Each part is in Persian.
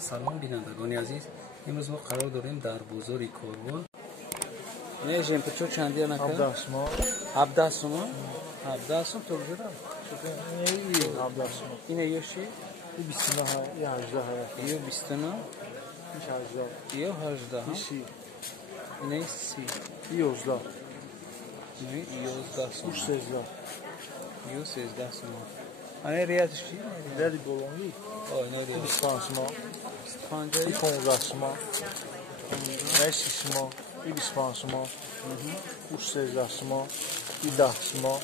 سلام بینندگان عزیز، امروز ما قرار داریم در بازار کاروا نه ژمپچو چندی نکرد 17 تومان 17 تومان 17 تومان تو بده این 17 تومان اینه یوشی این 29 ها این 18 ها یو 29 این 18 یو 18 این 30 اینه 30 این 11 نه 11 تومان 13 یو 13 تومان آنه ریاتش چی؟ ریاتی بولونگی اینه این ریات 25 تومان 50 این 15 تومان این 30 تومان این 25 تومان این 13 تومان این 10 تومان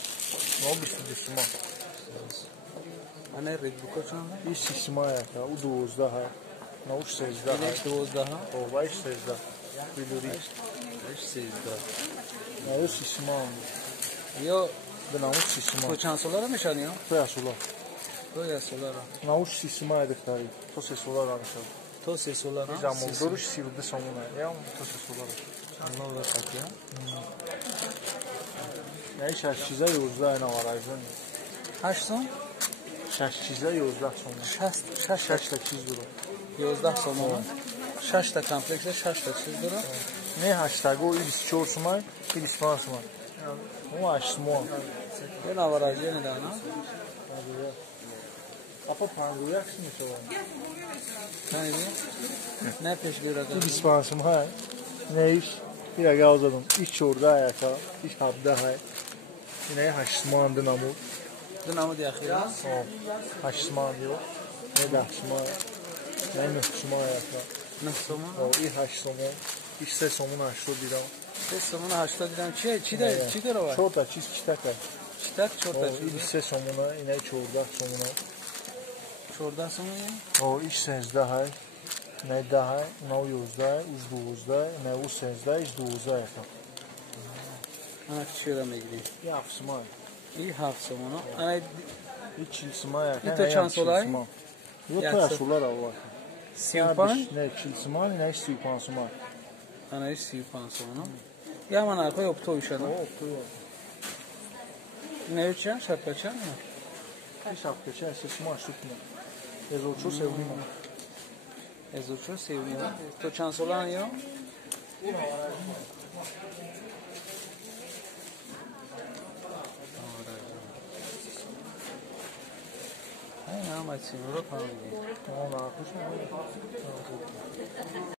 این 22 تومان آنه رید بوکو چند؟ این 30 تومان یکا این 12 ها این 13 ها اینه 12 ها و این 13 بیلوری اینه 13 این 30 تومان یا به نامو 30 تو تومان چند ساله میشن یا؟ تو یا سولا تو یا ساله ناموش 30 تومان دختری تو 3 سولا را میشه تو 3 ساله جامو دروش 32 تومونه یا تو 3 سولا الله رحمت یا شش چیزا 11 اینا ورایزن 8 سوم شش چیزا 11 تومونه 6 تا چیز داره 11 تومان 6 تا کامپلکس 6 تا چیز داره نه 8 تا گو 24 تومان 25 تومان اون 8 تومان یه نوارازی نداره اپا 51 میشه نه پیش گیره 25 تومان نیش یه گاز دادم این 14 یکا این 17 های اینا 8 تومان دنامو دو نمود اخیرا 8 تومان دیو نه 10 تومان نه 9 تومان یکا 9 تومان این 8 تومان این 3 تومان 80 دیدم 3 تومان 80 دیدم چی داره چی داره 4 تا چیز چیتا که چی تا 4 تا این 3 تومان اینا 14 تومان 14 تومان او این 13 های نه 10 های نه 11 این 12 نه او 13 این 12 یکا انا چی را میگیری این 7 تومان این 7 تومان انا این 40 تومان یکا این تو چند سالای این تو یا سولا را واقعا 35 نه 40 تومان نه 35 تومان انا 35 تومان یا من اخوی اپتو شده نه چه شب چه این شب که چه است تومان شد نه ازوچو سومی ازوچو سومی تو چند سالان یا نه ما چی رو کنیم نه نه خوش